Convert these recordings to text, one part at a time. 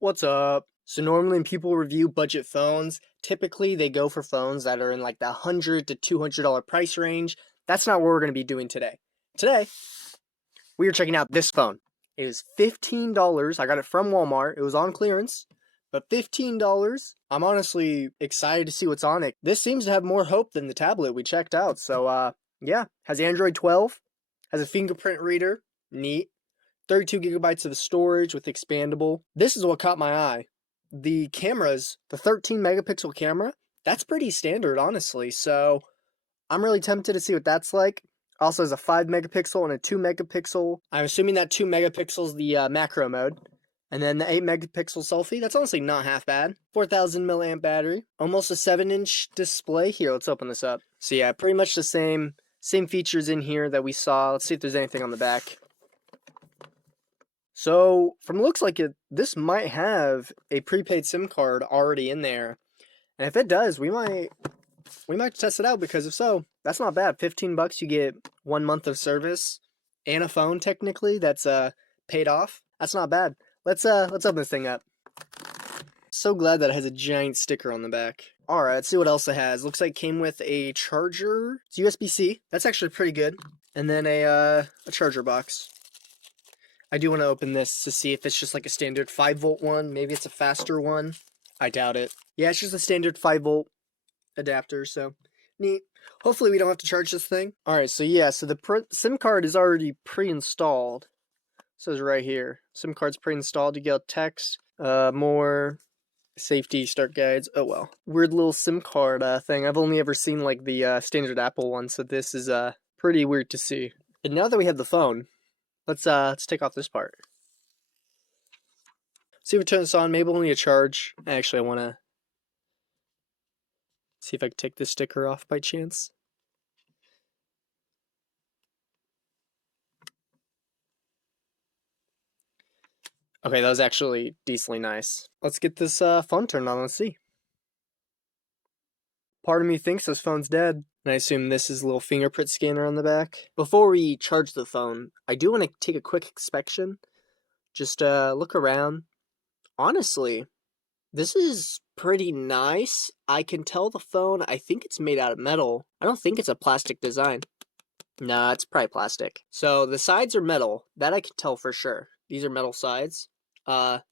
What's up? So normally when people review budget phones, typically they go for phones that are in like the $100 to $200 price range. That's not what we're going to be doing today. Today, we are checking out this phone. It is $15. I got it from Walmart. It was on clearance, but $15. I'm honestly excited to see what's on it. This seems to have more hope than the tablet we checked out. So yeah, has Android 12, has a fingerprint reader, neat. 32 gigabytes of storage with expandable. This is what caught my eye. The cameras, the 13 megapixel camera, that's pretty standard, honestly. So I'm really tempted to see what that's like. Also has a 5 megapixel and a 2 megapixel. I'm assuming that 2 megapixels the macro mode. And then the 8 megapixel selfie, that's honestly not half bad. 4,000 milliamp battery. Almost a 7-inch display. Here, let's open this up. So yeah, pretty much the same features in here that we saw. Let's see if there's anything on the back. So, from the looks like it, this might have a prepaid SIM card already in there. And if it does, we might test it out, because if so, that's not bad. $15, you get 1 month of service and a phone technically that's paid off. That's not bad. Let's open this thing up. So glad that it has a giant sticker on the back. Alright, let's see what else it has. Looks like it came with a charger. It's USB-C. That's actually pretty good. And then a charger box. I do want to open this to see if it's just like a standard 5-volt one. Maybe it's a faster one. I doubt it. Yeah, it's just a standard 5-volt adapter, so neat. Hopefully we don't have to charge this thing. Alright, so yeah, so the SIM card is already pre-installed. It says right here. SIM card's pre-installed. You get text, more safety start guides. Oh well. Weird little SIM card thing. I've only ever seen like the standard Apple one, so this is pretty weird to see. And now that we have the phone, let's take off this part. See if we turn this on. Maybe we'll need a charge. Actually, I want to see if I can take this sticker off by chance. Okay, that was actually decently nice. Let's get this phone turned on. Let's see. Part of me thinks this phone's dead, and I assume this is a little fingerprint scanner on the back. Before we charge the phone, I do want to take a quick inspection. Just look around. Honestly, this is pretty nice. I can tell the phone, I think it's made out of metal. I don't think it's a plastic design. Nah, it's probably plastic. So the sides are metal. That I can tell for sure. These are metal sides. The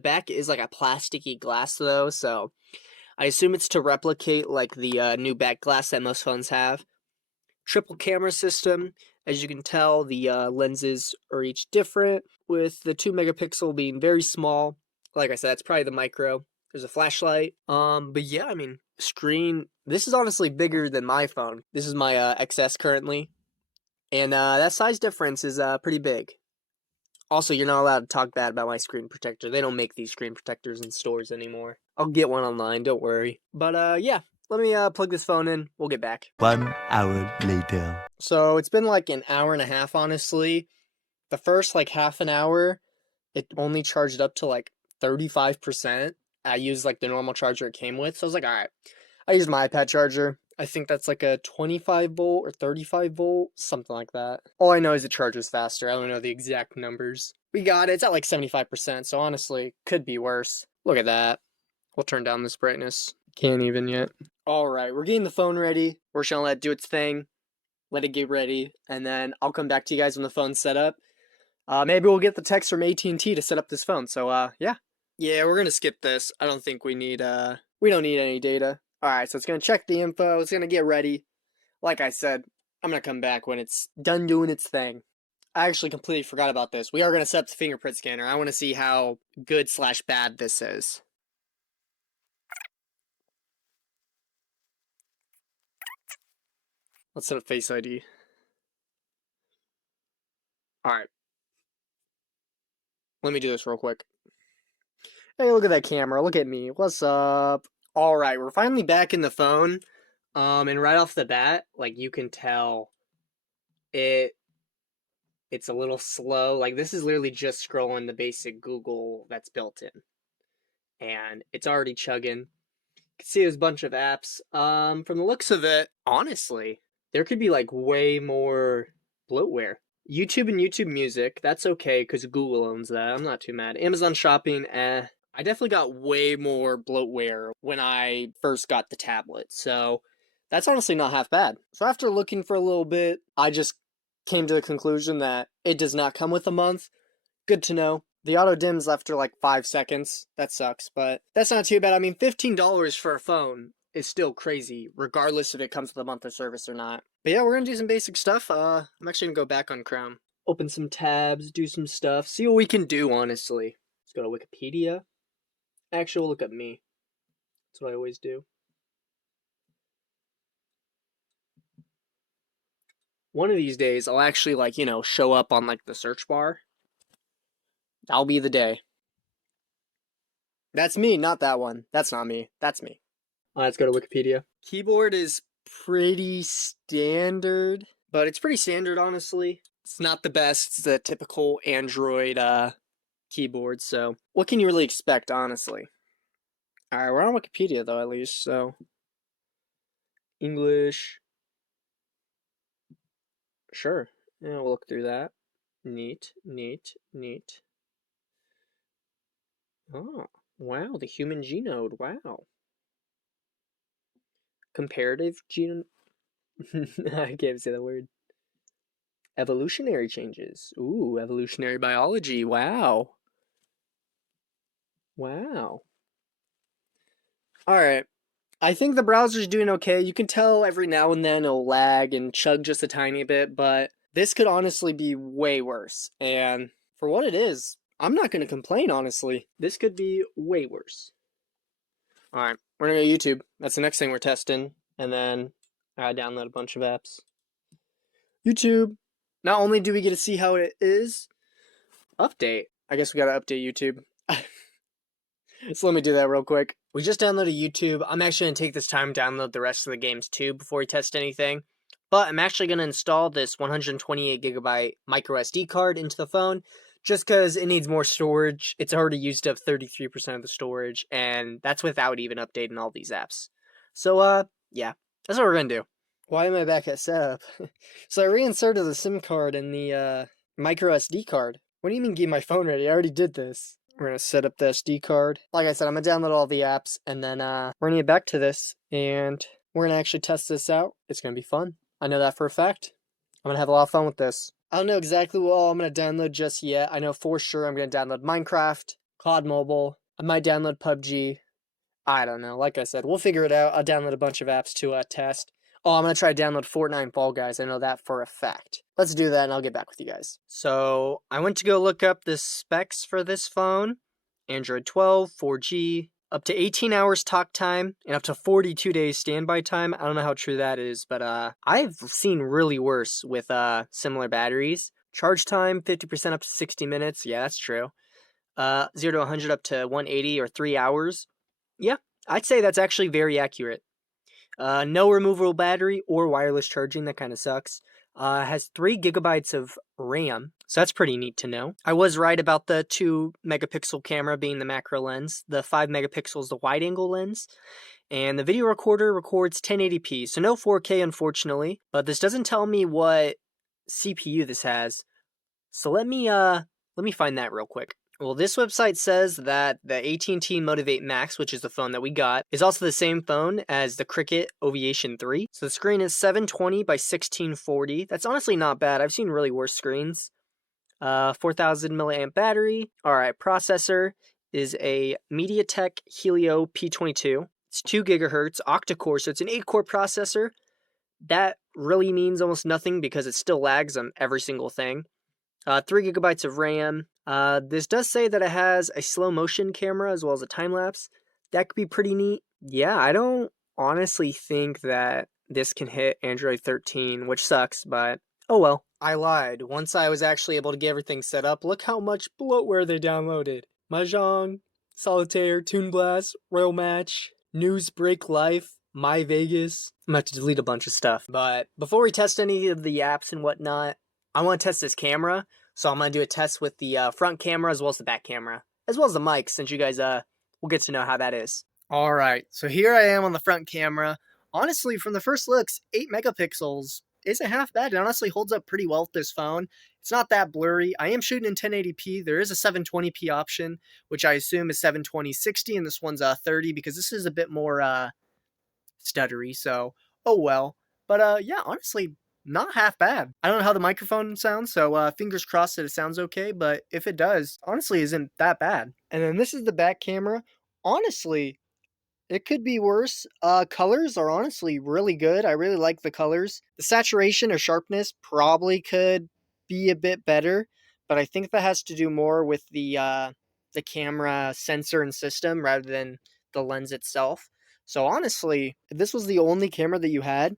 back is like a plasticky glass though, so I assume it's to replicate like the new back glass that most phones have. Triple camera system. As you can tell, the lenses are each different, with the 2 megapixel being very small. Like I said, it's probably the micro. There's a flashlight. But yeah, I mean, screen. This is honestly bigger than my phone. This is my XS currently, and that size difference is pretty big. Also, you're not allowed to talk bad about my screen protector. They don't make these screen protectors in stores anymore. I'll get one online, don't worry. But yeah, let me plug this phone in. We'll get back. 1 hour later. So it's been like an hour and a half, honestly. The first like half an hour, it only charged up to like 35%. I used like the normal charger it came with. So I was like, all right. I used my iPad charger. I think that's like a 25 volt or 35 volt, something like that. All I know is it charges faster. I don't know the exact numbers. We got it. It's at like 75%, so honestly, could be worse. Look at that. We'll turn down this brightness. Can't even yet. All right, we're getting the phone ready. We're just gonna let it do its thing. Let it get ready, and then I'll come back to you guys when the phone's set up. Maybe we'll get the text from AT&T to set up this phone. So yeah. Yeah, we're gonna skip this. I don't think we don't need any data. Alright, so it's going to check the info, it's going to get ready. Like I said, I'm going to come back when it's done doing its thing. I actually completely forgot about this. We are going to set up the fingerprint scanner. I want to see how good/bad this is. Let's set up Face ID. Alright. Let me do this real quick. Hey, look at that camera. Look at me. What's up? Alright, we're finally back in the phone. And right off the bat, like you can tell it's a little slow. Like this is literally just scrolling the basic Google that's built in. And it's already chugging. You can see there's a bunch of apps. From the looks of it, honestly, there could be like way more bloatware. YouTube and YouTube Music, that's okay because Google owns that. I'm not too mad. Amazon Shopping, I definitely got way more bloatware when I first got the tablet, so that's honestly not half bad. So after looking for a little bit, I just came to the conclusion that it does not come with a month. Good to know. The auto dims after like 5 seconds. That sucks, but that's not too bad. I mean, $15 for a phone is still crazy, regardless if it comes with a month of service or not. But yeah, we're gonna do some basic stuff. I'm actually gonna go back on Chrome, open some tabs, do some stuff, see what we can do. Honestly, let's go to Wikipedia. Actually, we'll look at me. That's what I always do. One of these days, I'll actually show up on like the search bar. That'll be the day. That's me, not that one. That's not me. That's me. Let's go to Wikipedia. Keyboard is pretty standard, but it's pretty standard, honestly. It's not the best. It's the typical Android keyboard, so what can you really expect, honestly? Alright, we're on Wikipedia, though, at least, so English. Sure. Yeah, we'll look through that. Neat, neat, neat. Oh, wow, the human genome. Wow. Comparative genome. I can't say that word. Evolutionary changes. Ooh, evolutionary biology. Wow. Wow. Alright. I think the browser's doing okay. You can tell every now and then it'll lag and chug just a tiny bit, but this could honestly be way worse. And for what it is, I'm not going to complain, honestly. This could be way worse. Alright, we're going to go YouTube. That's the next thing we're testing. And then I download a bunch of apps. YouTube. Not only do we get to see how it is, update. I guess we got to update YouTube. So let me do that real quick. We just downloaded YouTube. I'm actually going to take this time to download the rest of the games too before we test anything. But I'm actually going to install this 128 gigabyte micro SD card into the phone just because it needs more storage. It's already used up 33% of the storage, and that's without even updating all these apps. So, yeah, that's what we're going to do. Why am I back at setup? So I reinserted the SIM card in the micro SD card. What do you mean get my phone ready? I already did this. We're going to set up the SD card. Like I said, I'm going to download all the apps, and then we're going to get back to this, and we're going to actually test this out. It's going to be fun. I know that for a fact. I'm going to have a lot of fun with this. I don't know exactly what all I'm going to download just yet. I know for sure I'm going to download Minecraft, COD Mobile. I might download PUBG. I don't know. Like I said, we'll figure it out. I'll download a bunch of apps to test. Oh, I'm going to try to download Fortnite and Fall Guys. I know that for a fact. Let's do that, and I'll get back with you guys. So, I went to go look up the specs for this phone. Android 12, 4G, up to 18 hours talk time, and up to 42 days standby time. I don't know how true that is, but I've seen really worse with similar batteries. Charge time, 50% up to 60 minutes. Yeah, that's true. 0 to 100 up to 180 or 3 hours. Yeah, I'd say that's actually very accurate. No removable battery or wireless charging. That kind of sucks. Has 3 gigabytes of RAM, so that's pretty neat to know. I was right about the 2 megapixel camera being the macro lens. The 5 megapixels the wide angle lens. And the video recorder records 1080p, so no 4K unfortunately. But this doesn't tell me what CPU this has. So let me find that real quick. Well, this website says that the AT&T Motivate Max, which is the phone that we got, is also the same phone as the Cricket Ovation 3. So the screen is 720 by 1640. That's honestly not bad. I've seen really worse screens. 4,000 milliamp battery. All right, processor is a MediaTek Helio P22. It's 2 gigahertz octa-core, so it's an 8-core processor. That really means almost nothing because it still lags on every single thing. 3 gigabytes of RAM. This does say that it has a slow motion camera as well as a time lapse. That could be pretty neat. Yeah, I don't honestly think that this can hit Android 13, which sucks, but oh well. I lied. Once I was actually able to get everything set up, look how much bloatware they downloaded. Mahjong, Solitaire, Toon Blast, Royal Match, News Break Life, My Vegas. I'm gonna have to delete a bunch of stuff. But before we test any of the apps and whatnot, I want to test this camera, so I'm going to do a test with the front camera as well as the back camera, as well as the mic, since you guys will get to know how that is. Alright, so here I am on the front camera. Honestly, from the first looks, 8 megapixels isn't half bad. It honestly holds up pretty well with this phone. It's not that blurry. I am shooting in 1080p. There is a 720p option, which I assume is 720/60, and this one's 30 because this is a bit more stuttery. So, oh well. But yeah, honestly, not half bad. I don't know how the microphone sounds, so fingers crossed that it sounds okay. But if it does, honestly, isn't that bad. And then this is the back camera. Honestly, it could be worse. Colors are honestly really good. I really like the colors. The saturation or sharpness probably could be a bit better, but I think that has to do more with the camera sensor and system rather than the lens itself. So honestly, if this was the only camera that you had,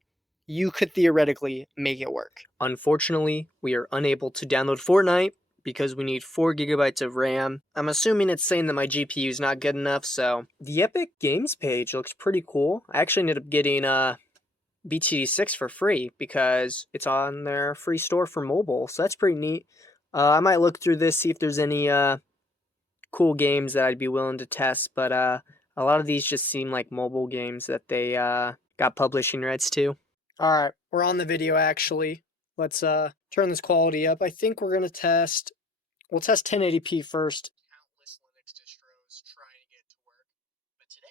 you could theoretically make it work. Unfortunately, we are unable to download Fortnite because we need 4 gigabytes of RAM. I'm assuming it's saying that my GPU is not good enough, so the Epic Games page looks pretty cool. I actually ended up getting BTD6 for free because it's on their free store for mobile, so that's pretty neat. I might look through this, see if there's any cool games that I'd be willing to test, but a lot of these just seem like mobile games that they got publishing rights to. Alright, we're on the video actually. Let's turn this quality up. I think we'll test 1080p first. Countless Linux distros trying to get it to work, but today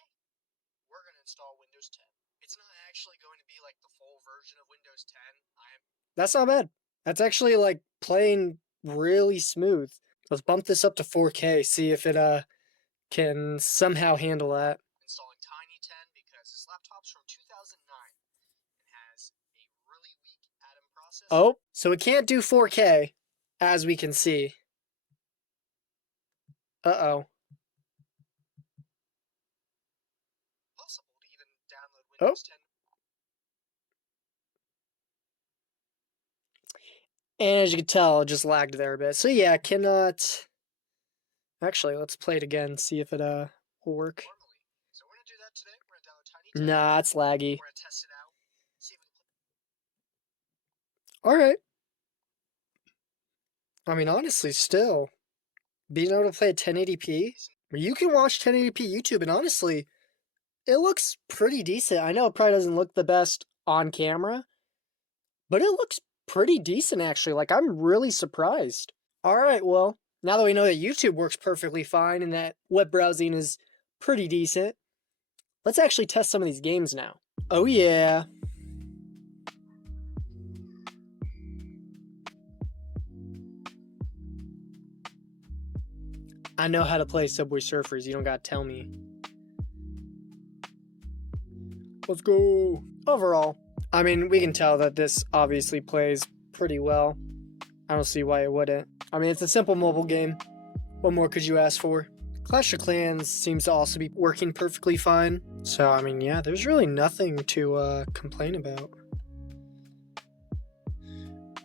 we're going to install Windows 10. It's not actually going to be like the full version of Windows 10. That's not bad. That's actually like playing really smooth. Let's bump this up to 4K, see if it can somehow handle that. Installing Tiny 10 because this laptop's from 2009 and has a really weak Atom processor. Oh, so it can't do 4K, as we can see. Uh-oh. Possible to even download Windows 10. And as you can tell, it just lagged there a bit. So yeah, cannot... Actually, let's play it again, see if it will work. So we're gonna do that today. We're gonna download Tiny 10. Nah, it's laggy. We're gonna test it out. See if we can... Alright. I mean, honestly, still, being able to play at 1080p, you can watch 1080p YouTube, and honestly, it looks pretty decent. I know it probably doesn't look the best on camera, but it looks pretty decent, actually. Like, I'm really surprised. Alright, well, now that we know that YouTube works perfectly fine and that web browsing is pretty decent, let's actually test some of these games now. Oh yeah. I know how to play Subway Surfers, you don't gotta tell me. Let's go. Overall, I mean, we can tell that this obviously plays pretty well. I don't see why it wouldn't. I mean, it's a simple mobile game. What more could you ask for? Clash of Clans seems to also be working perfectly fine. So, I mean, yeah, there's really nothing to complain about.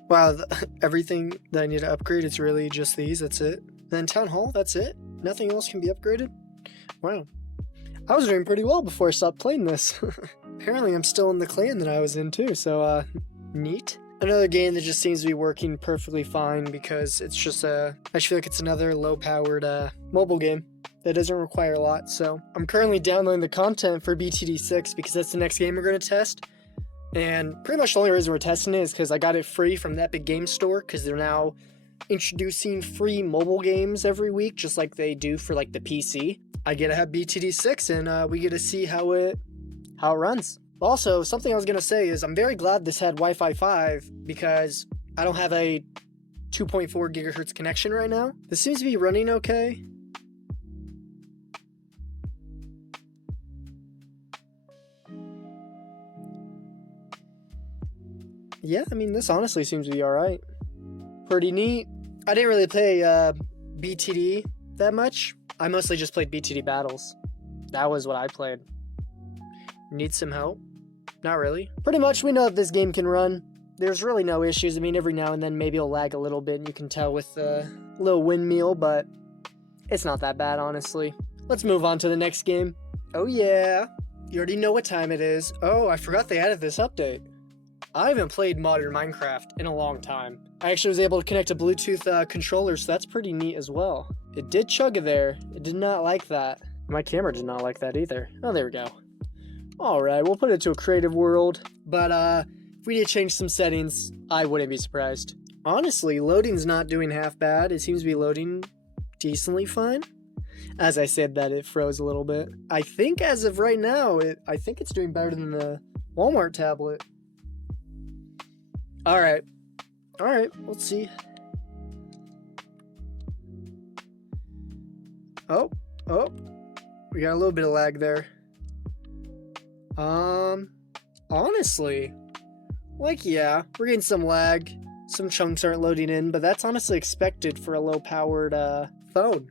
Wow, everything that I need to upgrade is really just these, that's it. Then Town Hall, that's it? Nothing else can be upgraded? Wow. I was doing pretty well before I stopped playing this. Apparently I'm still in the clan that I was in too, so neat. Another game that just seems to be working perfectly fine because it's just I just feel like it's another low-powered mobile game that doesn't require a lot. So I'm currently downloading the content for BTD6 because that's the next game we're going to test. And pretty much the only reason we're testing it is because I got it free from the Epic Games Store because they're now introducing free mobile games every week, just like they do for like the PC. I get to have BTD6 and we get to see how it runs. Also, something I was gonna say is I'm very glad this had Wi-Fi 5 because I don't have a 2.4 gigahertz connection right now. This seems to be running okay. Yeah, I mean, this honestly seems to be alright. Pretty neat. I didn't really play BTD that much. I mostly just played BTD Battles. That was what I played. Need some help? Not really. Pretty much we know that this game can run. There's really no issues. I mean, every now and then maybe it'll lag a little bit and you can tell with the little windmill, but it's not that bad, honestly. Let's move on to the next game. Oh yeah. You already know what time it is. Oh, I forgot they added this update. I haven't played modern Minecraft in a long time. I actually was able to connect a Bluetooth controller, so that's pretty neat as well. It did chug there. It did not like that. My camera did not like that either. Oh, there we go. Alright, we'll put it to a creative world. But If we need to change some settings, I wouldn't be surprised. Honestly, loading's not doing half bad. It seems to be loading decently fine. As I said that, it froze a little bit. I think as of right now, I think it's doing better than the Walmart tablet. Alright, let's see. Oh, we got a little bit of lag there. Honestly, like, yeah, we're getting some lag. Some chunks aren't loading in, but that's honestly expected for a low-powered phone.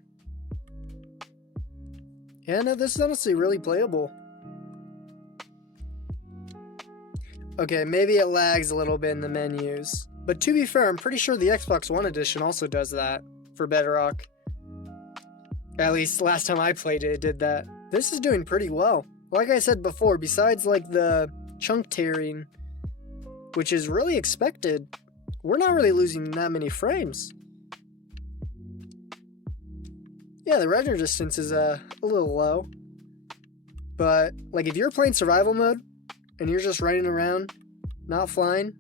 Yeah, no, this is honestly really playable. Okay, maybe it lags a little bit in the menus. But to be fair, I'm pretty sure the Xbox One edition also does that for Bedrock. At least last time I played it, it did that. This is doing pretty well. Like I said before, besides like the chunk tearing, which is really expected, we're not really losing that many frames. Yeah, the render distance is a little low. But like if you're playing survival mode and you're just running around, not flying,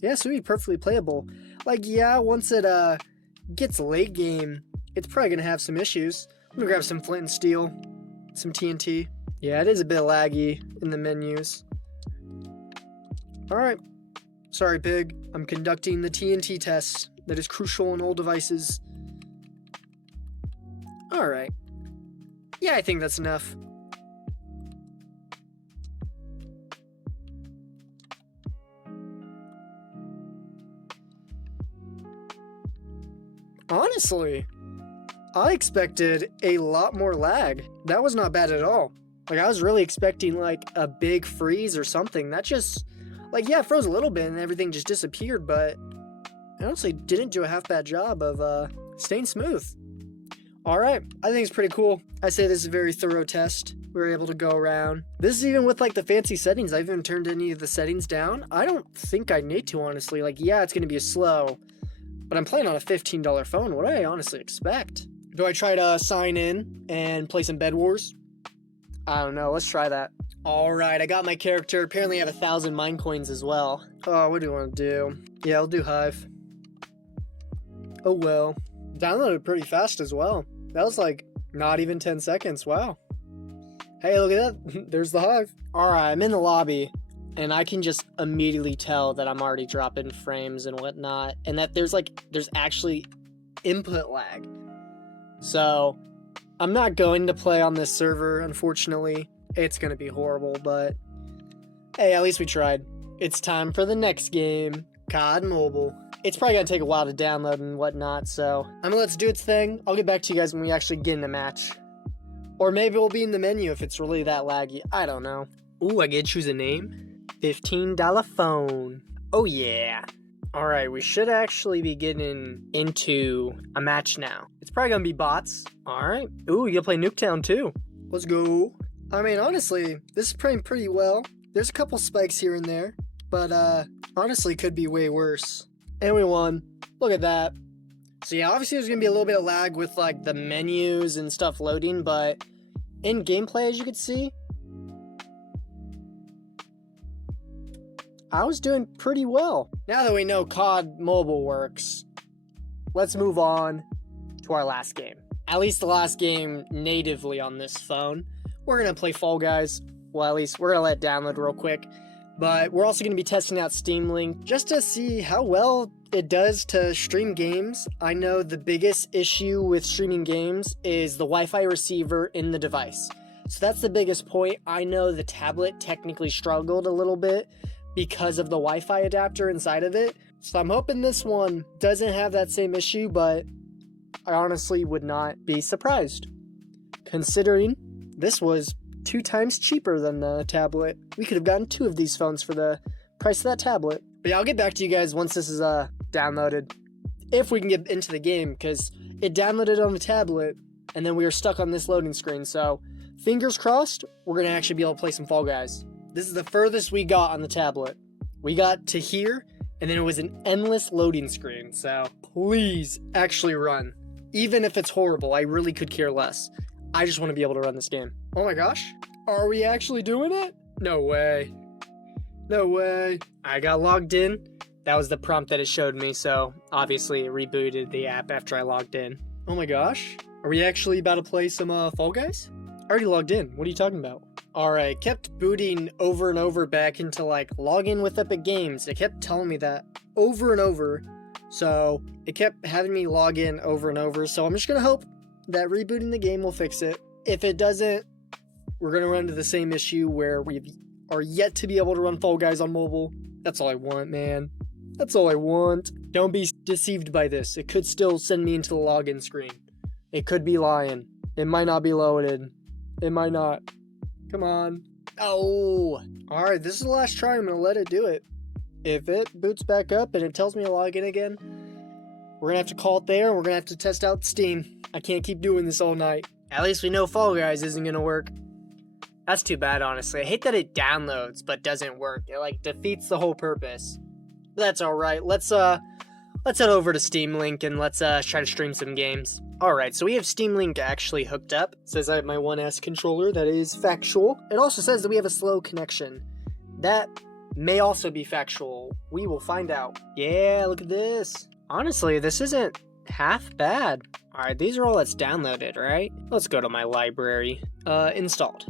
yeah, so it'd be perfectly playable. Like, yeah, once it gets late game, it's probably gonna have some issues. I'm gonna grab some flint and steel, some TNT. Yeah, it is a bit laggy in the menus. Alright. Sorry, Pig. I'm conducting the TNT test that is crucial in all devices. Alright. Yeah, I think that's enough. Honestly, I expected a lot more lag. That was not bad at all. Like, I was really expecting, like, a big freeze or something. That just, like, yeah, it froze a little bit and everything just disappeared, but it honestly didn't do a half-bad job of staying smooth. Alright, I think it's pretty cool. I say this is a very thorough test. We were able to go around. This is even with, like, the fancy settings. I haven't turned any of the settings down. I don't think I need to, honestly. Like, yeah, it's going to be slow, but I'm playing on a $15 phone. What do I honestly expect? Do I try to sign in and play some Bed Wars? I don't know. Let's try that. Alright, I got my character. Apparently I have 1,000 mine coins as well. Oh, what do you want to do? Yeah, I'll do Hive. Oh well. Downloaded pretty fast as well. That was like not even 10 seconds. Wow. Hey, look at that. There's the Hive. Alright, I'm in the lobby. And I can just immediately tell that I'm already dropping frames and whatnot. And that there's actually input lag. So, I'm not going to play on this server, unfortunately. It's going to be horrible, but hey, at least we tried. It's time for the next game, COD Mobile. It's probably going to take a while to download and whatnot, so I'm going to let it do its thing. I'll get back to you guys when we actually get in a match. Or maybe we'll be in the menu if it's really that laggy. I don't know. Ooh, I get to choose a name? $15 phone. Oh yeah. Alright, we should actually be getting into a match now. It's probably gonna be bots. Alright. Ooh, you gotta play Nuketown too. Let's go. I mean, honestly, this is playing pretty well. There's a couple spikes here and there, but honestly could be way worse. And we won. Look at that. So yeah, obviously there's gonna be a little bit of lag with like the menus and stuff loading, but in gameplay, as you can see, I was doing pretty well. Now that we know COD Mobile works, let's move on to our last game. At least the last game natively on this phone. We're gonna play Fall Guys. Well, at least we're gonna let it download real quick. But we're also gonna be testing out Steam Link just to see how well it does to stream games. I know the biggest issue with streaming games is the Wi-Fi receiver in the device. So that's the biggest point. I know the tablet technically struggled a little bit because of the Wi-Fi adapter inside of it. So I'm hoping this one doesn't have that same issue, but I honestly would not be surprised, considering this was 2 times cheaper than the tablet. We could have gotten 2 of these phones for the price of that tablet. But yeah, I'll get back to you guys once this is downloaded, if we can get into the game, because it downloaded on the tablet, and then we were stuck on this loading screen. So fingers crossed, we're gonna actually be able to play some Fall Guys. This is the furthest we got on the tablet. We got to here, and then it was an endless loading screen. So please actually run. Even if it's horrible, I really could care less. I just want to be able to run this game. Oh my gosh. Are we actually doing it? No way. No way. I got logged in. That was the prompt that it showed me, so obviously it rebooted the app after I logged in. Oh my gosh. Are we actually about to play some Fall Guys? I already logged in. What are you talking about? Alright, kept booting over and over back into like login with Epic Games. It kept telling me that over and over. So it kept having me log in over and over. So I'm just gonna hope that rebooting the game will fix it. If it doesn't, we're gonna run into the same issue where we are yet to be able to run Fall Guys on mobile. That's all I want, man. That's all I want. Don't be deceived by this. It could still send me into the login screen. It could be lying. It might not be loaded. It might not. Come on. Oh. Alright, this is the last try. I'm going to let it do it. If it boots back up and it tells me to log in again, we're going to have to call it there and we're going to have to test out Steam. I can't keep doing this all night. At least we know Fall Guys isn't going to work. That's too bad, honestly. I hate that it downloads but doesn't work. It like defeats the whole purpose. But that's alright. Let's head over to Steam Link and let's try to stream some games. Alright, so we have Steam Link actually hooked up. It says I have my 1S controller. That is factual. It also says that we have a slow connection. That may also be factual. We will find out. Yeah, look at this. Honestly, this isn't half bad. Alright, these are all that's downloaded, right? Let's go to my library. Installed.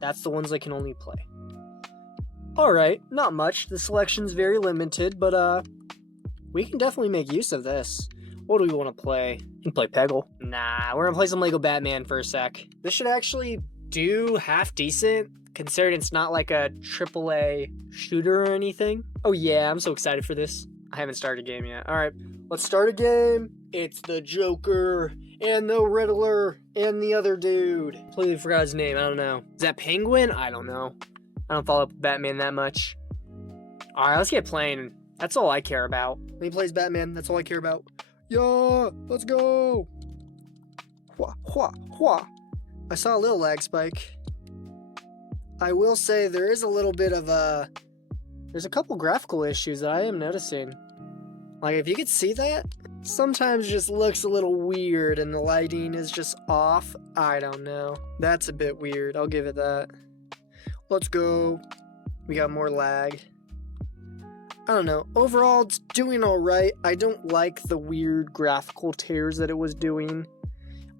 That's the ones I can only play. Alright, not much. The selection's very limited, but we can definitely make use of this. What do we want to play? We can play Peggle. Nah, we're gonna play some Lego Batman for a sec. This should actually do half decent, considering it's not like a AAA shooter or anything. Oh yeah, I'm so excited for this. I haven't started a game yet. Alright, let's start a game. It's the Joker and the Riddler and the other dude. Completely forgot his name, I don't know. Is that Penguin? I don't know. I don't follow Batman that much. Alright, let's get playing. That's all I care about. When he plays Batman, that's all I care about. Yeah, let's go. Hua, hua, hua. I saw a little lag spike. I will say there is a little bit of there's a couple graphical issues that I am noticing. Like, if you could see that, sometimes it just looks a little weird and the lighting is just off. I don't know. That's a bit weird. I'll give it that. Let's go. We got more lag. I don't know. Overall, it's doing alright. I don't like the weird graphical tears that it was doing.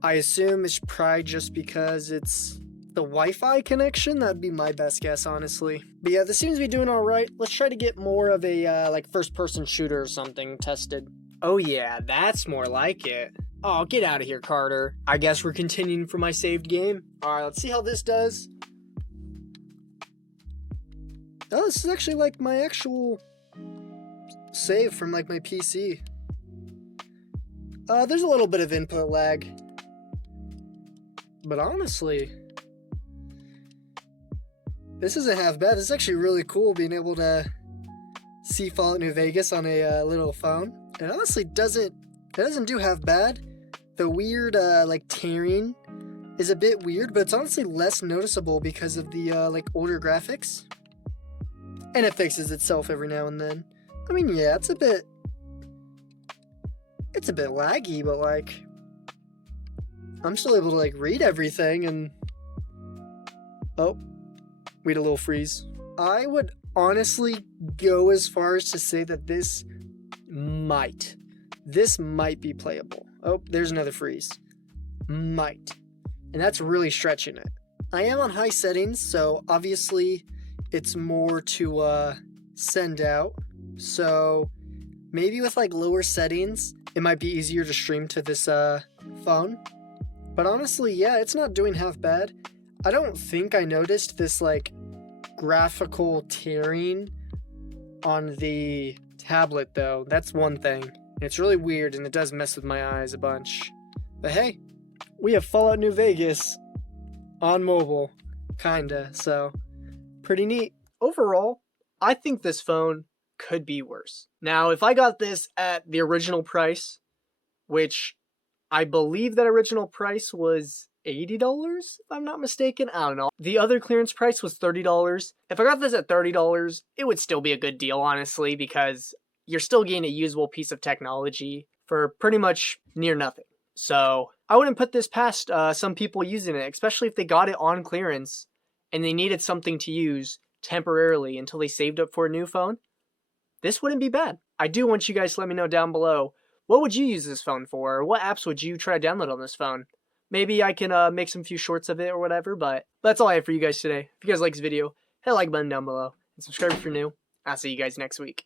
I assume it's probably just because it's the Wi-Fi connection. That'd be my best guess, honestly. But yeah, this seems to be doing alright. Let's try to get more of a, like, first-person shooter or something tested. Oh yeah, that's more like it. Oh, get out of here, Carter. I guess we're continuing for my saved game. Alright, let's see how this does. Oh, this is actually like my actual save from like my PC. There's a little bit of input lag. But honestly, this isn't half bad. This is actually really cool being able to see Fallout New Vegas on a little phone. It honestly doesn't do half bad. The weird like tearing is a bit weird, but it's honestly less noticeable because of the like older graphics. And it fixes itself every now and then. I mean, yeah, it's a bit laggy, but like, I'm still able to like read everything and, oh, we had a little freeze. I would honestly go as far as to say that this might be playable. Oh, there's another freeze. Might. And that's really stretching it. I am on high settings, so obviously it's more to send out. So maybe with like lower settings, it might be easier to stream to this phone. But honestly, yeah, it's not doing half bad. I don't think I noticed this like graphical tearing on the tablet though. That's one thing. It's really weird and it does mess with my eyes a bunch. But hey, we have Fallout New Vegas on mobile, kinda, so pretty neat. Overall, I think this phone could be worse. Now, if I got this at the original price, which I believe that original price was $80, if I'm not mistaken. I don't know. The other clearance price was $30. If I got this at $30, it would still be a good deal, honestly, because you're still getting a usable piece of technology for pretty much near nothing. So I wouldn't put this past some people using it, especially if they got it on clearance and they needed something to use temporarily until they saved up for a new phone, this wouldn't be bad. I do want you guys to let me know down below, what would you use this phone for? Or what apps would you try to download on this phone? Maybe I can make some few shorts of it or whatever, but that's all I have for you guys today. If you guys like this video, hit the like button down below and subscribe if you're new. I'll see you guys next week.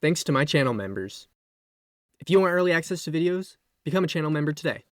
Thanks to my channel members. If you want early access to videos, become a channel member today.